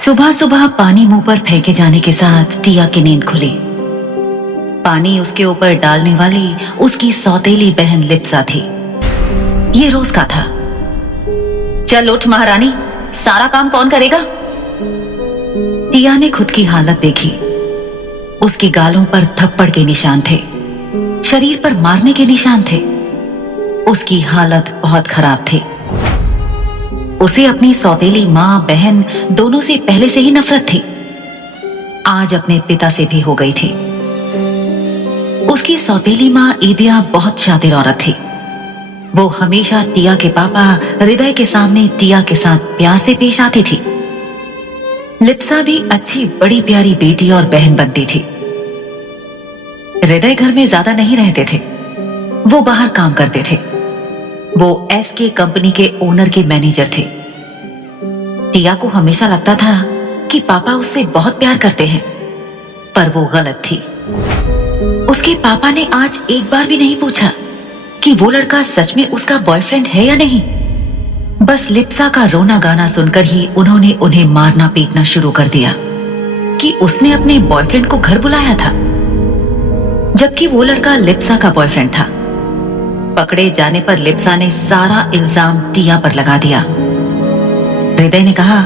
सुबह सुबह पानी मुंह पर फेंके जाने के साथ टिया की नींद खुली। पानी उसके ऊपर डालने वाली उसकी सौतेली बहन लिप्सा थी। ये रोज का था। चल उठ महारानी, सारा काम कौन करेगा? टिया ने खुद की हालत देखी। उसके गालों पर थप्पड़ के निशान थे, शरीर पर मारने के निशान थे। उसकी हालत बहुत खराब थी। उसे अपनी सौतेली मां बहन दोनों से पहले से ही नफरत थी। आज अपने पिता से भी हो गई थी। उसकी सौतेली मां ईदिया बहुत शातिर औरत थी। वो हमेशा टिया के पापा हृदय के सामने टिया के साथ प्यार से पेश आती थी। लिप्सा भी अच्छी बड़ी प्यारी बेटी और बहन बनती थी। हृदय घर में ज्यादा नहीं रहते थे, वो बाहर काम करते थे। वो एसके कंपनी के ओनर के मैनेजर थे। टिया को हमेशा लगता था कि पापा उससे बहुत प्यार करते हैं, पर वो गलत थी। उसके पापा ने आज एक बार भी नहीं पूछा कि वो लड़का सच में उसका बॉयफ्रेंड है या नहीं। बस लिप्सा का रोना गाना सुनकर ही उन्होंने उन्हें मारना पीटना शुरू कर दिया कि उसने अपने बॉयफ्रेंड को घर बुलाया था, जबकि वो लड़का लिप्सा का बॉयफ्रेंड था। पकड़े जाने पर लिप्सा ने सारा इल्जाम टिया पर लगा दिया। हृदय ने कहा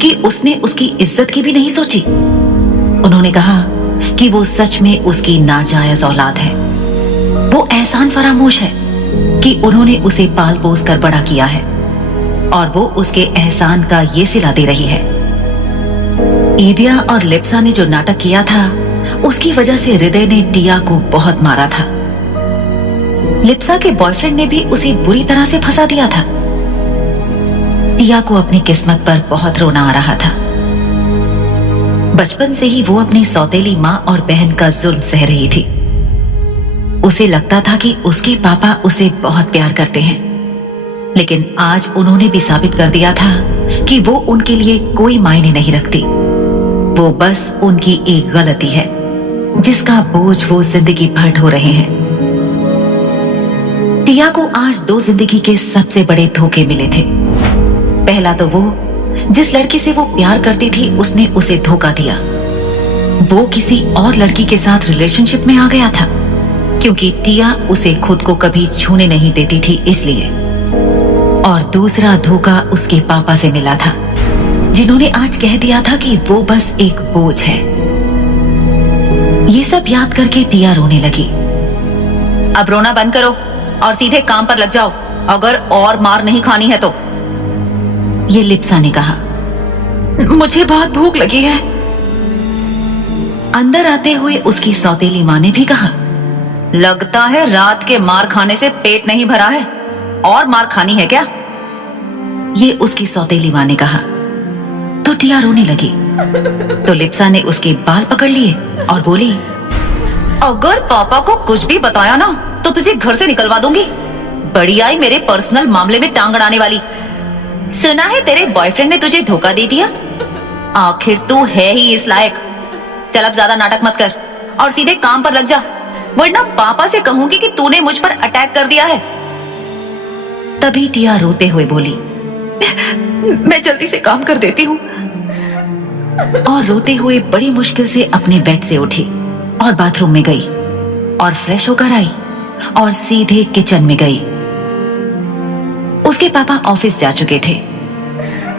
कि उसने उसकी इज्जत की भी नहीं सोची। उन्होंने कहा कि वो सच में उसकी नाजायज औलाद है। वो एहसान फरामोश है कि उन्होंने उसे पाल पोस कर बड़ा किया है और वो उसके एहसान का ये सिला दे रही है। ईदिया और लिप्सा ने जो नाटक किया था, उसकी वजह से हृदय ने टिया को बहुत मारा था। लिप्सा के बॉयफ्रेंड ने भी उसे बुरी तरह से फंसा दिया था। टिया को अपनी किस्मत पर बहुत रोना आ रहा था। बचपन से ही वो अपनी सौतेली मां और बहन का जुल्म सह रही थी। उसे लगता था कि उसके पापा उसे बहुत प्यार करते हैं, लेकिन आज उन्होंने भी साबित कर दिया था कि वो उनके लिए कोई मायने नहीं रखती। वो बस उनकी एक गलती है जिसका बोझ वो जिंदगी भर ढो रहे हैं। टिया को आज दो जिंदगी के सबसे बड़े धोखे मिले थे। पहला तो वो जिस लड़की से वो प्यार करती थी, उसने उसे धोखा दिया। वो किसी और लड़की के साथ रिलेशनशिप में आ गया था, क्योंकि टिया उसे खुद को कभी छूने नहीं देती थी इसलिए। और दूसरा धोखा उसके पापा से मिला था, जिन्होंने आज कह दिया था कि वो बस एक बोझ है। ये सब याद करके टिया रोने लगी। अब रोना बंद करो और सीधे काम पर लग जाओ, अगर और मार नहीं खानी है तो। ये लिप्सा ने कहा। मुझे बहुत भूख लगी है। अंदर आते हुए उसकी सौतेली मां ने भी कहा। लगता है रात के मार खाने से पेट नहीं भरा है, और मार खानी है क्या? ये उसकी सौतेली मां ने कहा। तो टिया रोने लगी। तो लिप्सा ने उसके बाल पकड़ लिए और बोली, अगर पापा को कुछ भी बताया ना तो तुझे घर से निकलवा दूंगी। बड़ी आई मेरे पर्सनल मामले में टांग अड़ाने वाली। सुना है तेरे बॉयफ्रेंड ने तुझे धोखा दे दिया? आखिर तू है ही इस लायक। चल अब ज्यादा नाटक मत कर और सीधे काम पर लग जा, वरना पापा से कहूंगी कि तूने मुझ पर अटैक कर दिया है। तभी टिया रोते हुए बोली, मैं जल्दी से काम कर देती हूँ। और रोते हुए बड़ी मुश्किल से अपने बेड से उठी और बाथरूम में गई और फ्रेश होकर आई और सीधे किचन में गई। उसके पापा ऑफिस जा चुके थे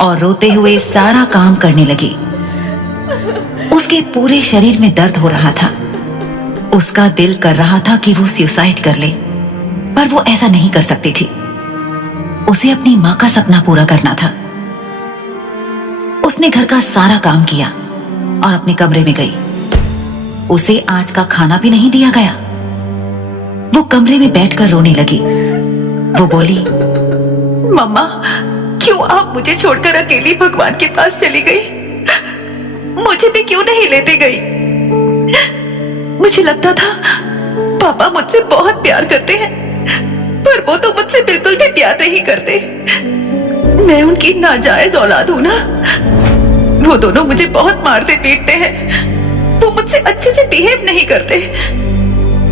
और रोते हुए सारा काम करने लगी। उसके पूरे शरीर में दर्द हो रहा था। उसका दिल कर रहा था कि वो सुसाइड कर ले, पर वो ऐसा नहीं कर सकती थी। उसे अपनी मां का सपना पूरा करना था। उसने घर का सारा काम किया और अपने कमरे में गई। उसे आज का खाना भी नहीं दिया गया। वो कमरे में बैठकर रोने लगी। वो बोली, मम्मा, क्यों आप मुझे छोड़कर अकेली भगवान के पास चली गई? मुझे भी क्यों नहीं लेते गई? मुझे लगता था पापा मुझसे बहुत प्यार करते हैं, पर वो तो मुझसे बिल्कुल भी प्यार नहीं करते। मैं उनकी नाजायज औलाद हूं ना। वो दोनों मुझे बहुत मारते पीटते हैं। वो मुझसे अच्छे से बिहेव नहीं करते।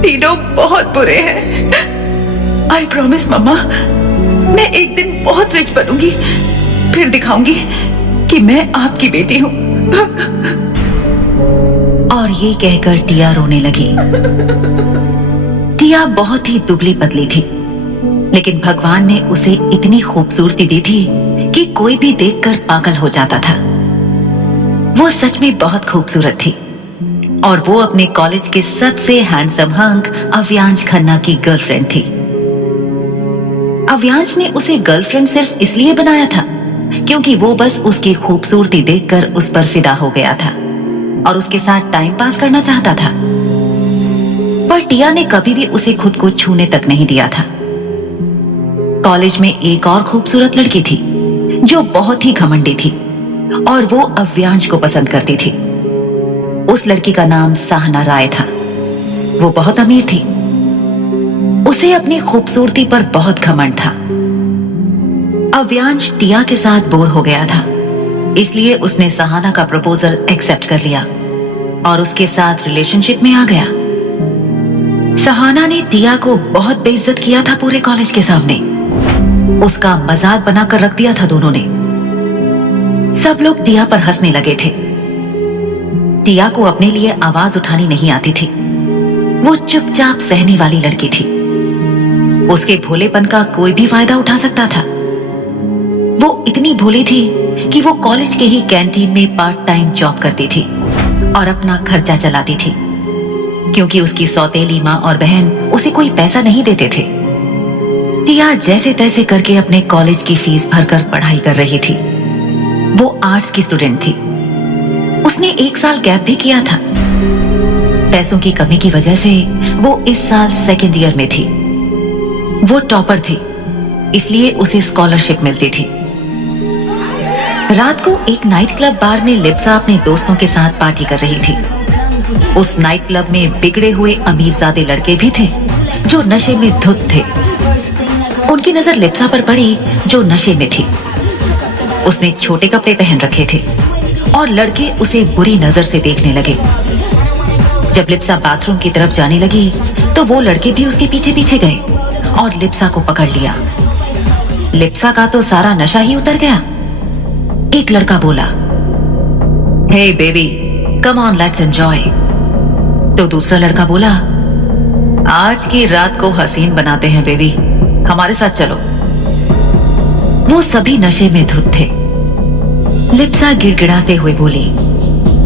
तीनों बहुत बुरे हैं। आई प्रॉमिस मम्मा, मैं एक दिन बहुत रिच बनूंगी, फिर दिखाऊंगी कि मैं आपकी बेटी हूँ। और ये कहकर टिया रोने लगी। टिया बहुत ही दुबली पतली थी, लेकिन भगवान ने उसे इतनी खूबसूरती दी थी कि कोई भी देखकर पागल हो जाता था। वो सच में बहुत खूबसूरत थी और वो अपने कॉलेज के सबसे हैंडसम हंक अव्यांश खन्ना की गर्लफ्रेंड थी। अव्यांश ने उसे गर्लफ्रेंड सिर्फ इसलिए बनाया था क्योंकि वो बस उसकी खूबसूरती देखकर उस पर फिदा हो गया था और उसके साथ टाइम पास करना चाहता था। पर टिया ने कभी भी उसे खुद को छूने तक नहीं दिया था। कॉलेज में एक और खूबसूरत लड़की थी जो बहुत ही घमंडी थी और वो अव्यांश को पसंद करती थी। उस लड़की का नाम साहना राय था। वो बहुत अमीर थी। उसे अपनी खूबसूरती पर बहुत घमंड था। अव्यांश टिया के साथ बोर हो गया था, इसलिए उसने सहाना का प्रपोजल एक्सेप्ट कर लिया और उसके साथ रिलेशनशिप में आ गया। सहाना ने टिया को बहुत बेइज्जत किया था पूरे कॉलेज के सामने। उसका मजाक बनाकर रख दिया था दोनों ने। सब लोग टिया पर हंसने लगे थे। टिया को अपने लिए आवाज उठानी नहीं आती थी। वो चुपचाप सहने वाली लड़की थी। उसके भोलेपन का कोई भी फायदा उठा सकता था। वो इतनी भोली थी कि वो कॉलेज के ही कैंटीन में पार्ट टाइम जॉब करती थी और अपना खर्चा चलाती थी, क्योंकि उसकी सौतेली माँ और बहन उसे कोई पैसा नहीं देते थे। टिया जैसे तैसे करके अपने कॉलेज की फीस भरकर पढ़ाई कर रही थी। वो आर्ट्स की स्टूडेंट थी। उसने 1 साल गैप भी किया था। पैसों की कमी की वजह से वो इस साल सेकेंड ईयर में थी। वो टॉपर थी, इसलिए उसे स्कॉलरशिप मिलती थी। रात को एक नाइट क्लब बार में लिप्सा अपने दोस्तों के साथ पार्टी कर रही थी। उस नाइट क्लब में बिगड़े हुए अमीरजादे लड़के भी थे जो नशे में धुत थे। उनकी नजर लिप्सा पर पड़ी जो नशे में थी। उसने छोटे कपड़े पहन रखे थे और लड़के उसे बुरी नजर से देखने लगे। जब लिप्सा बाथरूम की तरफ जाने लगी तो वो लड़के भी उसके पीछे पीछे गए और लिप्सा को पकड़ लिया। लिप्सा का तो सारा नशा ही उतर गया। एक लड़का बोला, "hey baby, come on, let's enjoy." तो दूसरा लड़का बोला, "आज की रात को हसीन बनाते हैं बेबी, हमारे साथ चलो।" वो सभी नशे में धुत थे। लिप्सा गिड़गिड़ाते हुए बोली,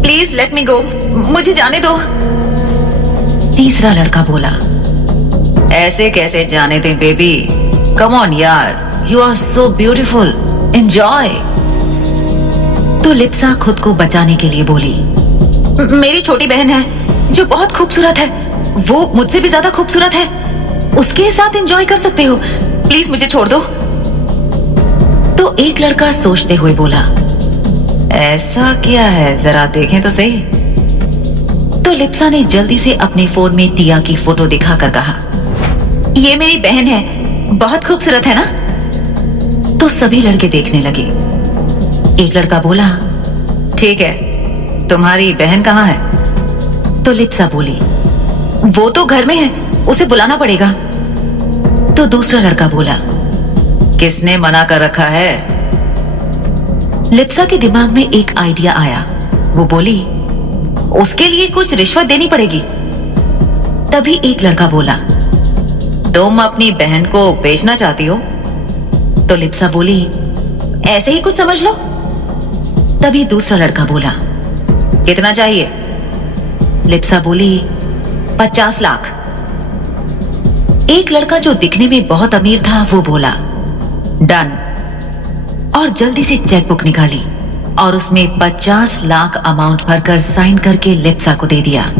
"प्लीज लेट मी गो, मुझे जाने दो।" तीसरा लड़का बोला, "ऐसे कैसे जाने दें बेबी, कम ऑन यार, you are so beautiful, enjoy." तो लिप्सा खुद को बचाने के लिए बोली, "मेरी छोटी बहन है जो बहुत खूबसूरत है, वो मुझसे भी ज्यादा खूबसूरत है, उसके साथ एंजॉय कर सकते हो, प्लीज मुझे छोड़ दो।" तो एक लड़का सोचते हुए बोला, "ऐसा क्या है, जरा देखें तो सही।" तो लिप्सा ने जल्दी से अपने फोन में टिया की फोटो दिखाकर कहा, "ये मेरी बहन है, बहुत खूबसूरत है ना?" तो सभी लड़के देखने लगे। एक लड़का बोला, "ठीक है, तुम्हारी बहन कहाँ है?" तो लिप्सा बोली, "वो तो घर में है, उसे बुलाना पड़ेगा।" तो दूसरा लड़का बोला, "किसने मना कर रखा है?" लिप्सा के दिमाग में एक आइडिया आया। वो बोली, "उसके लिए कुछ रिश्वत देनी पड़ेगी।" तभी एक लड़का बोला, "तुम अपनी बहन को बेचना चाहती हो?" तो लिप्सा बोली, "ऐसे ही कुछ समझ लो।" तभी दूसरा लड़का बोला, "कितना चाहिए?" लिप्सा बोली, 50 लाख। एक लड़का जो दिखने में बहुत अमीर था वो बोला, "डन।" और जल्दी से चेकबुक निकाली और उसमें 50 लाख अमाउंट भरकर साइन करके लिप्सा को दे दिया।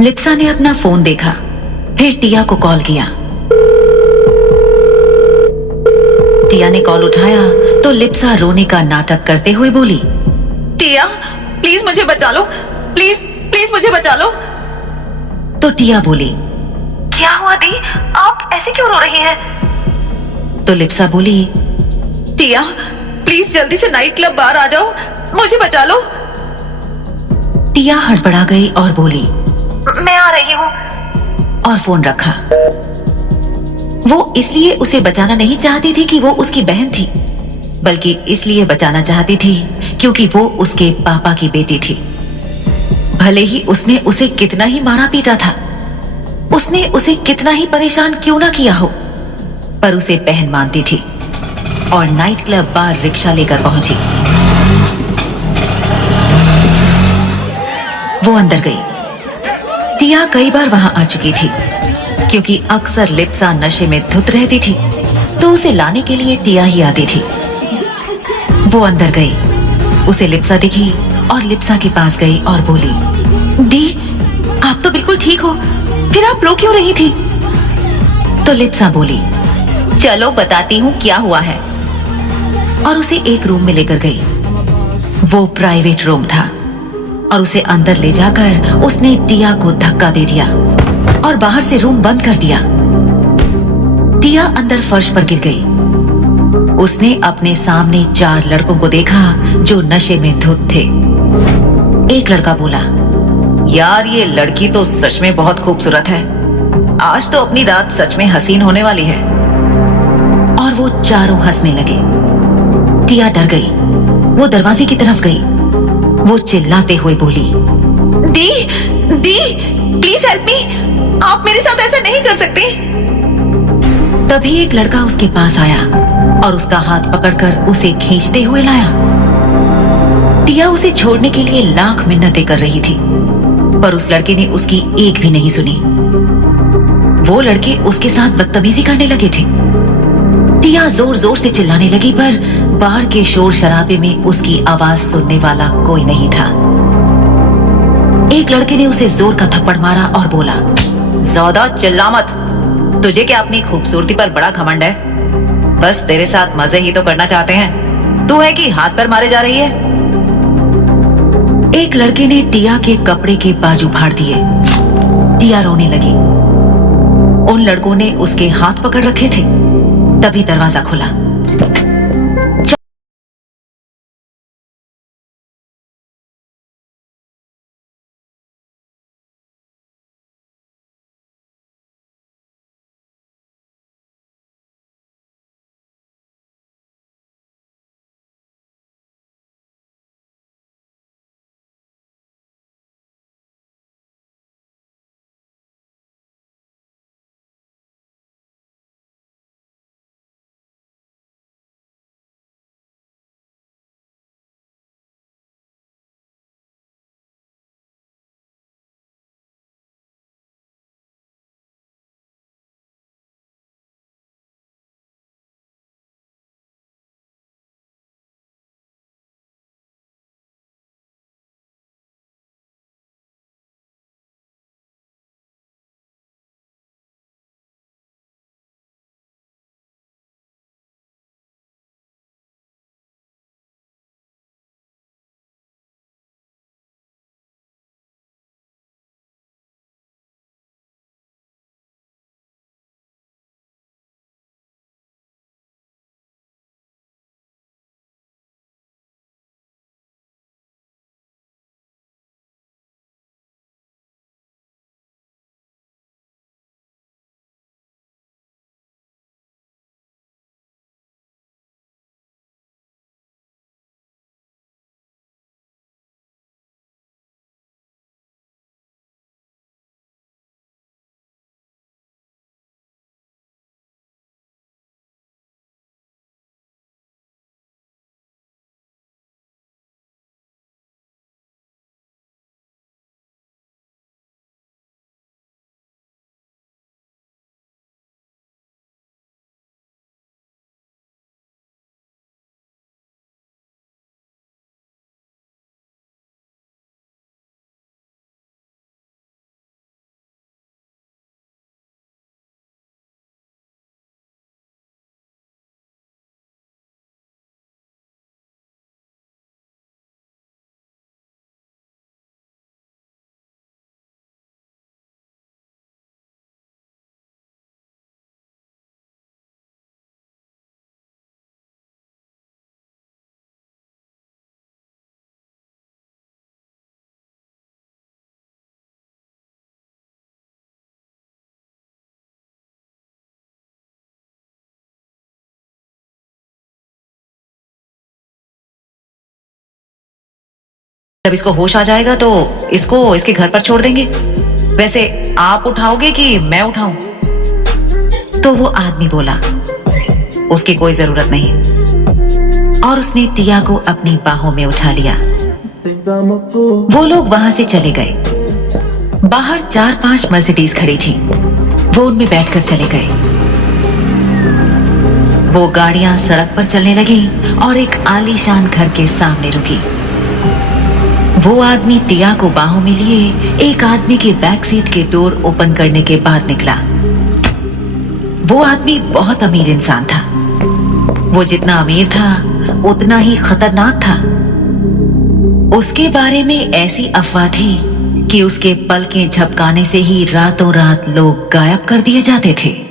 लिप्सा ने अपना फोन देखा, फिर टिया को कॉल किया। टिया ने कॉल उठाया तो लिप्सा रोने का नाटक करते हुए बोली, "टिया, प्लीज मुझे बचा लो, प्लीज प्लीज मुझे बचा लो।" तो टिया बोली, "क्या हुआ दी, आप ऐसे क्यों रो रही हैं?" तो लिप्सा बोली, "टिया, प्लीज जल्दी से नाइट क्लब बाहर आ जाओ, मुझे बचा लो।" टिया हड़बड़ा गई और बोली, "मैं आ रही हूँ," और फोन रखा। वो इसलिए उसे बचाना नहीं चाहती थी कि वो उसकी बहन थी, बल्कि इसलिए बचाना चाहती थी क्योंकि वो उसके पापा की बेटी थी। भले ही उसने उसे कितना ही मारा पीटा था, उसने उसे कितना ही परेशान क्यों ना किया हो, पर उसे बहन मानती थी और नाइट क्लब बार रिक्शा लेकर पहुंची। वो अंदर गई। टिया कई बार वहां आ चुकी थी, क्योंकि अक्सर लिप्सा नशे में धुत रहती थी, तो उसे लाने के लिए टिया ही आती थी। वो अंदर गई, उसे लिप्सा दिखी और लिप्सा के पास गई और बोली, दी, आप तो बिल्कुल ठीक हो, फिर आप रो क्यों रही थी? तो लिप्सा बोली, चलो बताती हूँ क्या हुआ है, और उसे एक रूम में लेकर गई। वो प्राइवेट रूम था और उसे अंदर ले जाकर उसने टिया को धक्का दे दिया और बाहर से रूम बंद कर दिया। टिया अंदर फर्श पर गिर गई। उसने अपने सामने 4 लड़कों को देखा जो नशे में धुत थे। एक लड़का बोला, यार ये लड़की तो सच में बहुत खूबसूरत है, आज तो अपनी रात सच में हसीन होने वाली है। और वो चारों हंसने लगे। टिया डर गई। वो दरवाजे की तरफ गई। वो चिल्लाते हुए बोली, दी, दी, प्लीज हेल्प मी, आप मेरे साथ ऐसा नहीं कर सकते। तभी एक लड़का उसके पास आया और उसका हाथ पकड़कर उसे खींचते हुए लाया। टिया उसे छोड़ने के लिए लाख मिन्नतें कर रही थी, पर उस लड़के ने उसकी एक भी नहीं सुनी। वो लड़के उसके साथ बदतमीजी करने लगे थे। टिया जोर जोर से चिल्लाने लगी, पर बाहर के शोर शराबे में उसकी आवाज सुनने वाला कोई नहीं था। एक लड़के ने उसे जोर का थप्पड़ मारा और बोला, ज्यादा चिल्ला मत, तुझे क्या अपनी खूबसूरती पर बड़ा घमंड है? बस तेरे साथ मजे ही तो करना चाहते हैं, तू है कि हाथ पर मारे जा रही है? एक लड़के ने टिया के कपड़े के बाजू फाड़ दिए। टिया रोने लगी। उन लड़कों ने उसके हाथ पकड़ रखे थे। तभी दरवाजा खुला। जब इसको होश आ जाएगा तो इसको इसके घर पर छोड़ देंगे। वैसे आप उठाओगे कि मैं उठाऊं? तो वो आदमी बोला, उसकी कोई जरूरत नहीं, और उसने टिया को अपनी बाहों में उठा लिया। वो लोग वहां से चले गए। बाहर 4-5 मर्सिडीज खड़ी थी। वो उनमें बैठकर चले गए। वो गाड़ियां सड़क पर चलने लगी और एक आलीशान घर के सामने रुकी। वो आदमी टिया को बाहों में लिए एक आदमी के बैक सीट के डोर ओपन करने के बाद निकला। वो आदमी बहुत अमीर इंसान था। वो जितना अमीर था उतना ही खतरनाक था। उसके बारे में ऐसी अफवाह थी कि उसके पलकें झपकाने से ही रातों रात लोग गायब कर दिए जाते थे।